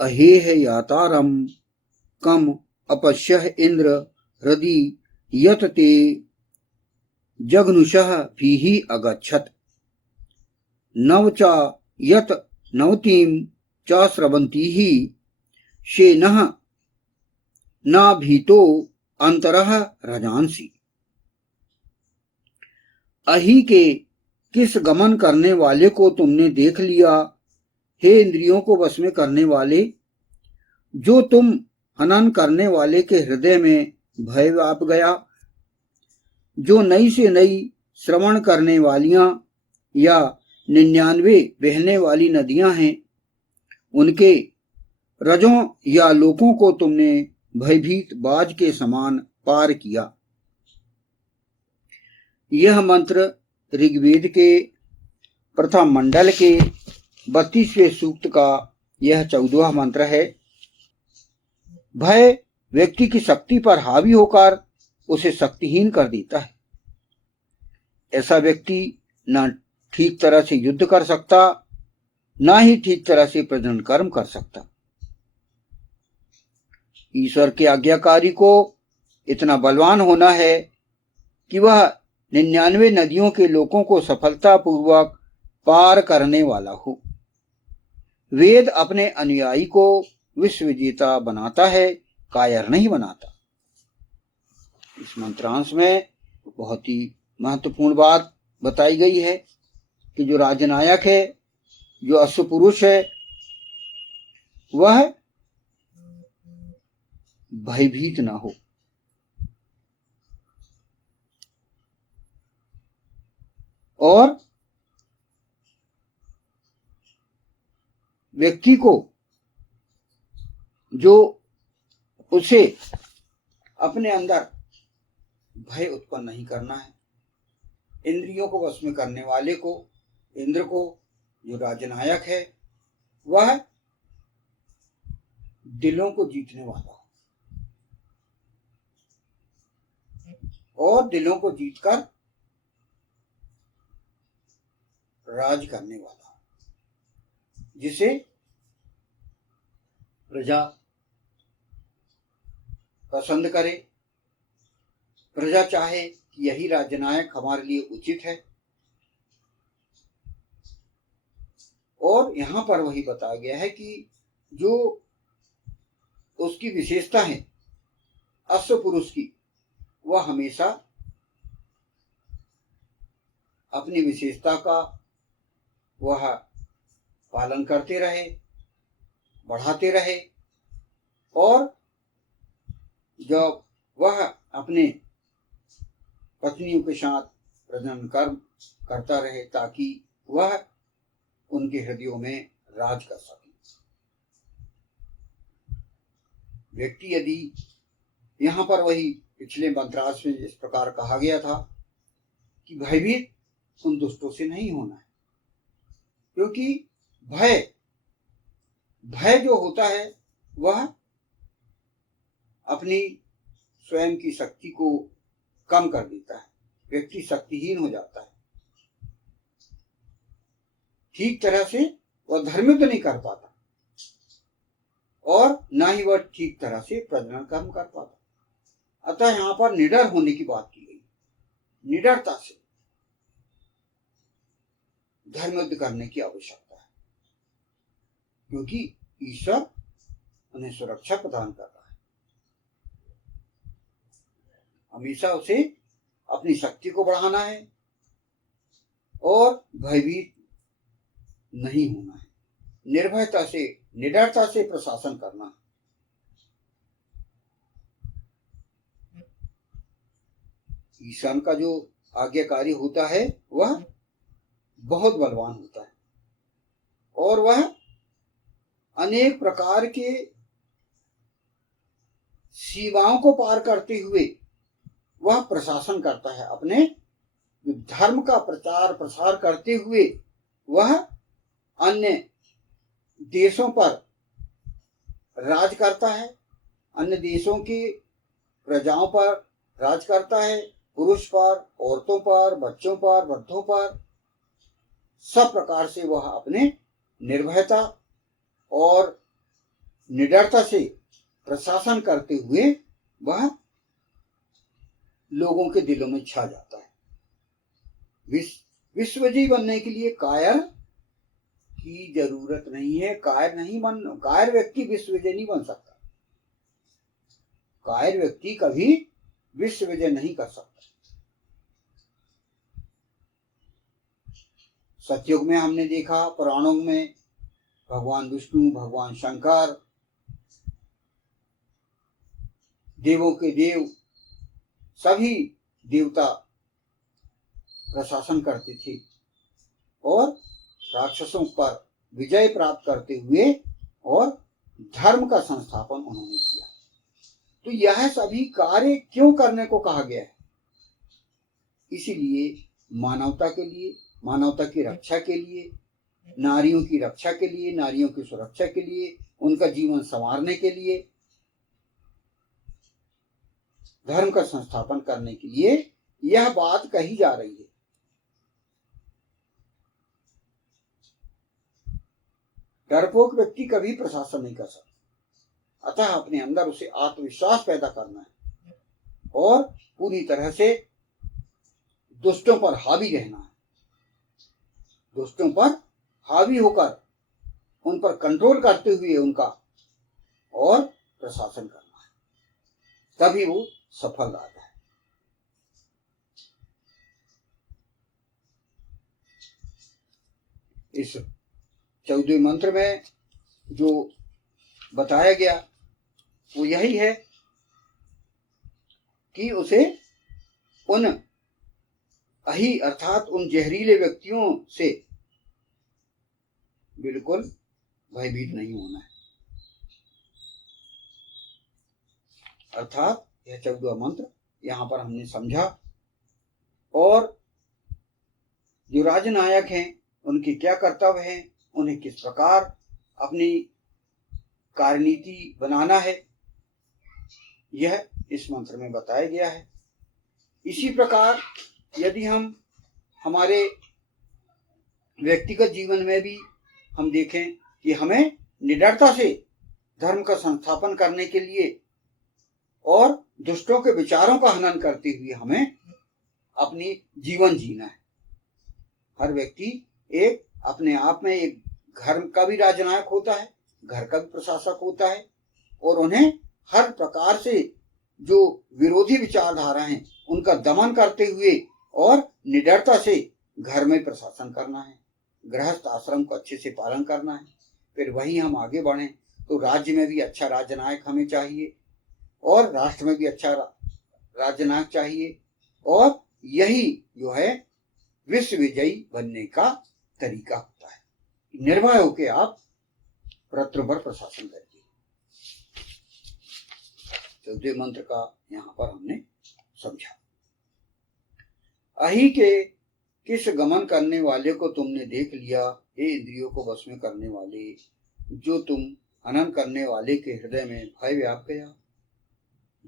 अहेह यातारम कम अपश्यः इंद्र हृदि यत ते जघनुषः भीहि अगच्छत् नव च यत नवतीं च स्रवन्तीः शेनः न भीतो अंतरः रजांसि। अहि के किस गमन करने वाले को तुमने देख लिया, हे इंद्रियों को वश में करने वाले, जो तुम हनन करने वाले के हृदय में भय व्याप गया, जो नई से नई श्रवण करने वालियां या 99 बहने वाली नदियां हैं, उनके रजों या लोकों को तुमने भयभीत बाज के समान पार किया। यह मंत्र ऋग्वेद के प्रथम मंडल के 32वें सूक्त का यह 14वां मंत्र है। भय व्यक्ति की शक्ति पर हावी होकर उसे शक्तिहीन कर देता है। ऐसा व्यक्ति न ठीक तरह से युद्ध कर सकता, न ही ठीक तरह से प्रजनन कर्म कर सकता। ईश्वर के आज्ञाकारी को इतना बलवान होना है कि वह 99 नदियों के लोगों को सफलतापूर्वक पार करने वाला हो। वेद अपने अनुयायी को विश्व विजेता बनाता है, कायर नहीं बनाता। इस मंत्रांश में बहुत ही महत्वपूर्ण बात बताई गई है कि जो राजनायक है, जो अश्व पुरुष है, वह भयभीत ना हो। और व्यक्ति को जो उसे अपने अंदर भय उत्पन्न नहीं करना है। इंद्रियों को वश में करने वाले को, इंद्र को, जो राजनायक है, वह दिलों को जीतने वाला हो और दिलों को जीतकर राज करने वाला हो, जिसे प्रजा पसंद करे, प्रजा चाहे कि यही राजनायक हमारे लिए उचित है। और यहां पर वही बताया गया है कि जो उसकी विशेषता है अश्व पुरुष की, वह हमेशा अपनी विशेषता का वह पालन करते रहे, बढ़ाते रहे, और जब वह अपने पत्नियों के साथ प्रजनन कर्म करता रहे, ताकि वह उनके हृदयों में राज कर सके। व्यक्ति यदि यहां पर वही पिछले मंत्रांश में इस प्रकार कहा गया था कि भयभीत उन दुष्टों से नहीं होना है, क्योंकि भय जो होता है वह अपनी स्वयं की शक्ति को कम कर देता है। व्यक्ति शक्तिहीन हो जाता है, ठीक तरह से वह धर्म तो नहीं कर पाता और ना ही वह ठीक तरह से प्रजनन कर्म कर पाता। अतः यहां पर निडर होने की बात की गई। निडरता से धर्म युद्ध करने की आवश्यकता है, क्योंकि ईश्वर उन्हें सुरक्षा प्रदान कर रहा है। हमेशा उसे अपनी शक्ति को बढ़ाना है और भयभीत नहीं होना है। निर्भयता से, निडरता से प्रशासन करना है। ईशान का जो आज्ञाकारी होता है वह बहुत बलवान होता है और वह अनेक प्रकार के सीमाओं को पार करते हुए वह प्रशासन करता है। अपने धर्म का प्रचार प्रसार करते हुए वह अन्य देशों पर राज करता है, अन्य देशों की प्रजाओं पर राज करता है, पुरुष पर, औरतों पर, बच्चों पर, वृद्धों पर, सब प्रकार से वह अपने निर्भयता और निडरता से प्रशासन करते हुए वह लोगों के दिलों में छा जाता है। विश्वजयी बनने के लिए कायर की जरूरत नहीं है। कायर व्यक्ति विश्वविजय नहीं बन सकता। कायर व्यक्ति कभी विश्वविजय नहीं कर सकता। सतयुग में हमने देखा, पुराणों में भगवान विष्णु, भगवान शंकर, देवों के देव सभी देवता प्रशासन करते थे और राक्षसों पर विजय प्राप्त करते हुए और धर्म का संस्थापन उन्होंने किया। तो यह सभी कार्य क्यों करने को कहा गया है? इसीलिए मानवता के लिए, मानवता की रक्षा के लिए, नारियों की रक्षा के लिए, नारियों की सुरक्षा के लिए, उनका जीवन संवारने के लिए, धर्म का संस्थापन करने के लिए यह बात कही जा रही है। डरपोक व्यक्ति कभी प्रशासन नहीं कर सकता। अतः अपने अंदर उसे आत्मविश्वास पैदा करना है और पूरी तरह से दुष्टों पर हावी रहना है। दुष्टों पर हावी होकर उन पर कंट्रोल करते हुए उनका और प्रशासन करना है, तभी वो सफल राजा है। इस 14वें मंत्र में जो बताया गया वो यही है कि उसे उन अही अर्थात उन जहरीले व्यक्तियों से बिल्कुल भयभीत नहीं होना है। अर्थात यह 14वां मंत्र यहाँ पर हमने समझा। और जो राजनायक हैं उनके क्या कर्तव्य हैं, उन्हें किस प्रकार अपनी कार्यनीति बनाना है, यह इस मंत्र में बताया गया है। इसी प्रकार यदि हम हमारे व्यक्तिगत जीवन में भी हम देखें कि हमें निडरता से धर्म का संस्थापन करने के लिए और दुष्टों के विचारों का हनन करते हुए हमें अपनी जीवन जीना है। हर व्यक्ति एक अपने आप में एक घर का भी राजनायक होता है, घर का भी प्रशासक होता है, और उन्हें हर प्रकार से जो विरोधी विचारधारा हैं उनका दमन करते हुए और निडरता से घर में प्रशासन करना है, गृहस्थ आश्रम को अच्छे से पालन करना है। फिर वही हम आगे बढ़ें तो राज्य में भी अच्छा राजनायक हमें चाहिए और राष्ट्र में भी अच्छा राजनायक चाहिए, और यही जो है विश्व विजयी बनने का तरीका होता है। निर्भय होकर आप प्रत्युं पर प्रशासन करिए। 14वें मंत्र का यहाँ पर हमने समझा। अहि के किस गमन करने वाले को तुमने देख लिया, हे इंद्रियों को वश में करने वाले, जो तुम हनन करने वाले के हृदय में भय व्याप गया।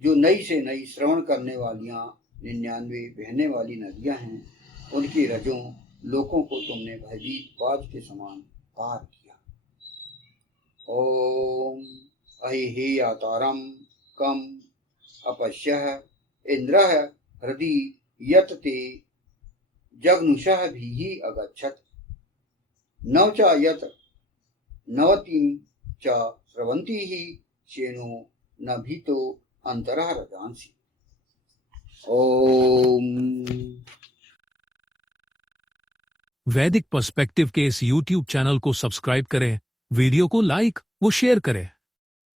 जो नई से नई श्रवण करने वालियां 99 बहने वाली नदियां हैं, उनकी रजों लोगों को तुमने भयभीत बाज के समान पार किया। ओम अहिहेयातारम कम अपश्यः इंद्रः हृदि यत ते जगनुषः भीहि अगच्छत् नव च यत नवतिं च स्रवन्ति ही शेनो न भीतो अंतरः रजांसि। ओम। वैदिक पर्सपेक्टिव के इस YouTube चैनल को सब्सक्राइब करें, वीडियो को लाइक व शेयर करें।